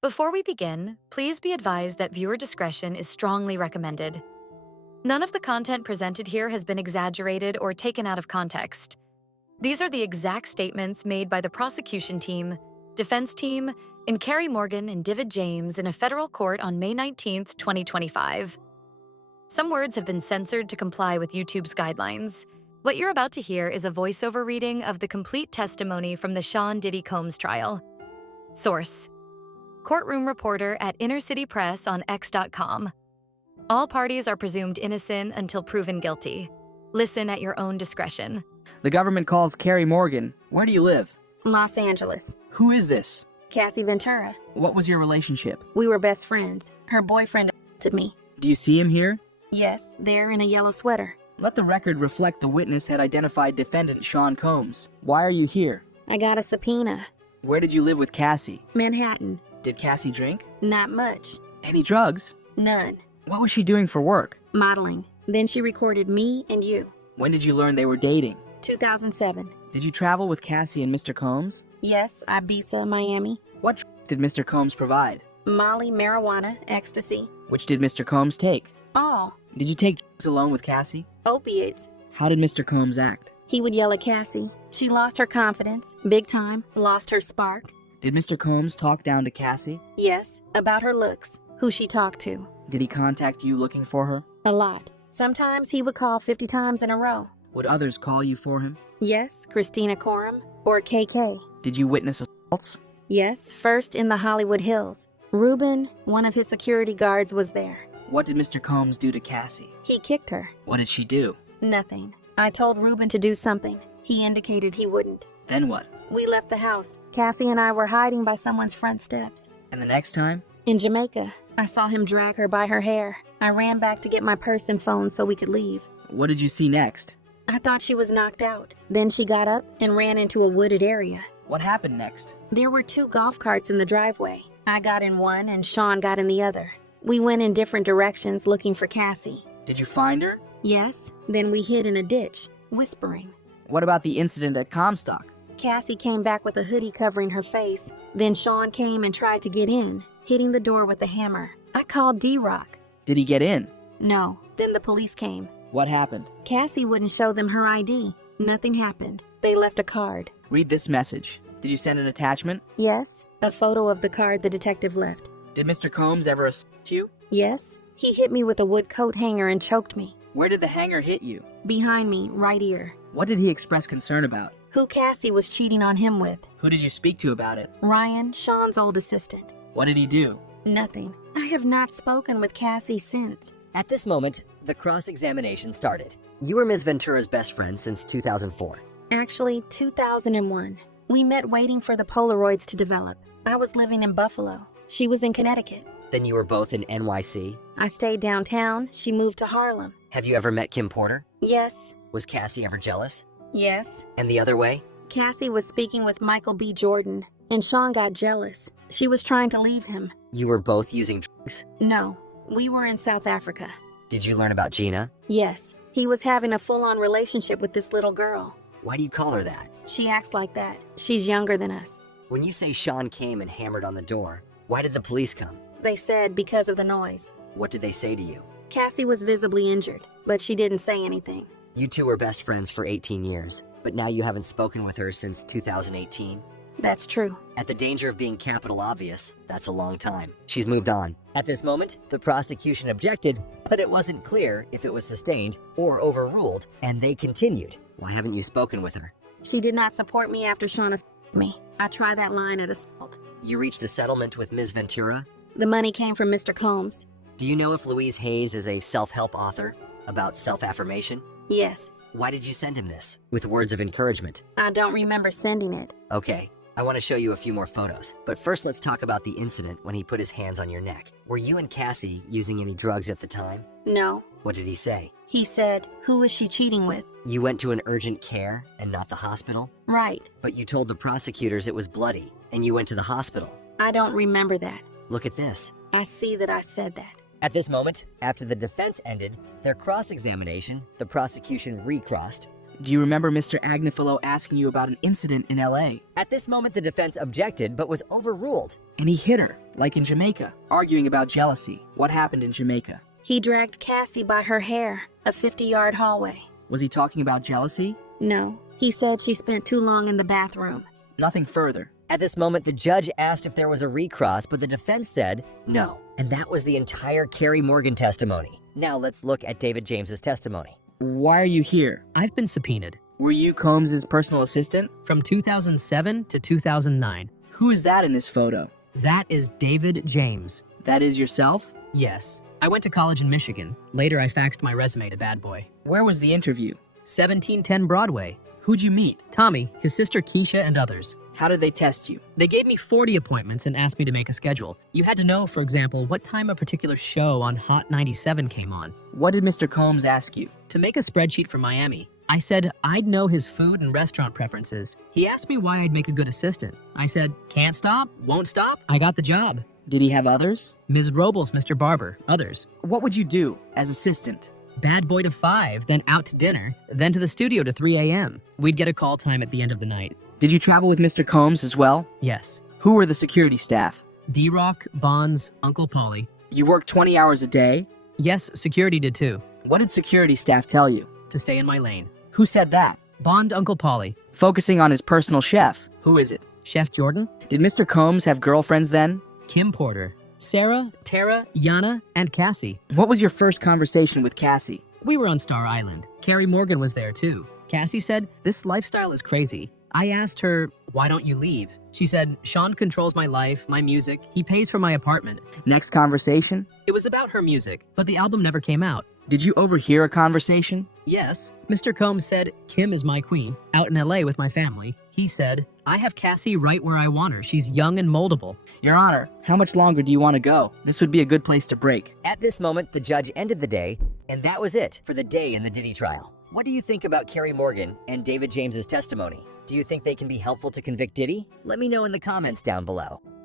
Before we begin, please be advised that viewer discretion is strongly recommended. None of the content presented here has been exaggerated or taken out of context. These are the exact statements made by the prosecution team, defense team, and Kerry Morgan and David James in a federal court on May 19, 2025. Some words have been censored to comply with YouTube's guidelines. What you're about to hear is a voiceover reading of the complete testimony from the Sean Diddy Combs trial. Source: courtroom reporter at Inner City Press on X.com. All parties are presumed innocent until proven guilty. Listen at your own discretion. The government calls Kerry Morgan. Where do you live? Los Angeles. Who is this? Cassie Ventura. What was your relationship? We were best friends. Her boyfriend to me. Do you see him here? Yes, there in a yellow sweater. Let the record reflect the witness had identified defendant Sean Combs. Why are you here? I got a subpoena. Where did you live with Cassie? Manhattan. Did Cassie drink? Not much. Any drugs? None. What was she doing for work? Modeling. Then she recorded me and you. When did you learn they were dating? 2007. Did you travel with Cassie and Mr. Combs? Yes, Ibiza, Miami. What drugs did Mr. Combs provide? Molly, marijuana, ecstasy. Which did Mr. Combs take? All. Did you take drugs alone with Cassie? Opiates. How did Mr. Combs act? He would yell at Cassie. She lost her confidence. Big time. Lost her spark. Did Mr. Combs talk down to Cassie? Yes, about her looks. Who she talked to. Did he contact you looking for her? A lot. Sometimes he would call 50 times in a row. Would others call you for him? Yes, Christina Coram or KK. Did you witness assaults? Yes, first in the Hollywood Hills. Ruben, one of his security guards, was there. What did Mr. Combs do to Cassie? He kicked her. What did she do? Nothing. I told Ruben to do something. He indicated he wouldn't. Then what? We left the house. Cassie and I were hiding by someone's front steps. And the next time? In Jamaica. I saw him drag her by her hair. I ran back to get my purse and phone so we could leave. What did you see next? I thought she was knocked out. Then she got up and ran into a wooded area. What happened next? There were 2 golf carts in the driveway. I got in one and Sean got in the other. We went in different directions looking for Cassie. Did you find her? Yes, then we hid in a ditch, whispering. What about the incident at Comstock? Cassie came back with a hoodie covering her face. Then Sean came and tried to get in, hitting the door with a hammer. I called D-Rock. Did he get in? No, then the police came. What happened? Cassie wouldn't show them her ID. Nothing happened. They left a card. Read this message. Did you send an attachment? Yes, a photo of the card the detective left. Did Mr. Combs ever assault you? Yes, he hit me with a wood coat hanger and choked me. Where did the hanger hit you? Behind me, right ear. What did he express concern about? Who Cassie was cheating on him with. Who did you speak to about it? Ryan, Sean's old assistant. What did he do? Nothing. I have not spoken with Cassie since. At this moment, the cross-examination started. You were Ms. Ventura's best friend since 2004. Actually, 2001. We met waiting for the Polaroids to develop. I was living in Buffalo. She was in Connecticut. Then you were both in NYC. I stayed downtown. She moved to Harlem. Have you ever met Kim Porter? Yes. Was Cassie ever jealous? Yes. And the other way? Cassie was speaking with Michael B. Jordan, and Sean got jealous. She was trying to leave him. You were both using drugs? No, we were in South Africa. Did you learn about Gina? Yes. He was having a full-on relationship with this little girl. Why do you call her that? She acts like that. She's younger than us. When you say Sean came and hammered on the door, why did the police come? They said because of the noise. What did they say to you? Cassie was visibly injured, but she didn't say anything. You two were best friends for 18 years, but now you haven't spoken with her since 2018? That's true. At the danger of being capital obvious, that's a long time. She's moved on. At this moment, the prosecution objected, but it wasn't clear if it was sustained or overruled, and they continued. Why haven't you spoken with her? She did not support me after Sean assaulted me. I tried that line at assault. You reached a settlement with Ms. Ventura? The money came from Mr. Combs. Do you know if Louise Hayes is a self-help author about self-affirmation? Yes. Why did you send him this? With words of encouragement? I don't remember sending it. Okay, I want to show you a few more photos. But first, let's talk about the incident when he put his hands on your neck. Were you and Cassie using any drugs at the time? No. What did he say? He said, who is she cheating with? You went to an urgent care and not the hospital? Right. But you told the prosecutors it was bloody, and you went to the hospital. I don't remember that. Look at this. I see that I said that. At this moment, after the defense ended their cross-examination, the prosecution recrossed. Do you remember Mr. Agnifilo asking you about an incident in LA? At this moment, the defense objected but was overruled. And he hit her. Like in Jamaica, arguing about jealousy. What happened in Jamaica? He dragged Cassie by her hair, a 50-yard hallway. Was he talking about jealousy? No, he said she spent too long in the bathroom. Nothing further. At this moment, the judge asked if there was a recross, but the defense said no. And that was the entire Kerry Morgan testimony. Now let's look at David James's testimony. Why are you here? I've been subpoenaed. Were you Combs' personal assistant? From 2007 to 2009. Who is that in this photo? That is David James. That is yourself? Yes. I went to college in Michigan. Later, I faxed my resume to Bad Boy. Where was the interview? 1710 Broadway. Who'd you meet? Tommy, his sister Keisha, and others. How did they test you? They gave me 40 appointments and asked me to make a schedule. You had to know, for example, what time a particular show on Hot 97 came on. What did Mr. Combs ask you? To make a spreadsheet for Miami, I said I'd know his food and restaurant preferences. He asked me why I'd make a good assistant. I said, can't stop, won't stop. I got the job. Did he have others? Ms. Robles, Mr. Barber, others. What would you do as assistant? Bad Boy to 5, then out to dinner, then to the studio to 3 a.m. We'd get a call time at the end of the night. Did you travel with Mr. Combs as well? Yes. Who were the security staff? D-Rock, Bonds, Uncle Paulie. You worked 20 hours a day? Yes, security did too. What did security staff tell you? To stay in my lane. Who said that? Bond Uncle Paulie. Focusing on his personal chef. Who is it? Chef Jordan. Did Mr. Combs have girlfriends then? Kim Porter. Sarah, Tara, Yana, and Cassie. What was your first conversation with Cassie? We were on Star Island. Kerry Morgan was there too. Cassie said, this lifestyle is crazy. I asked her, why don't you leave? She said, Sean controls my life, my music. He pays for my apartment. Next conversation? It was about her music, but the album never came out. Did you overhear a conversation? Yes. Mr. Combs said, Kim is my queen, out in LA with my family. He said, I have Cassie right where I want her. She's young and moldable. Your Honor, how much longer do you want to go? This would be a good place to break. At this moment, the judge ended the day, and that was it for the day in the Diddy trial. What do you think about Kerry Morgan and David James's testimony? Do you think they can be helpful to convict Diddy? Let me know in the comments down below.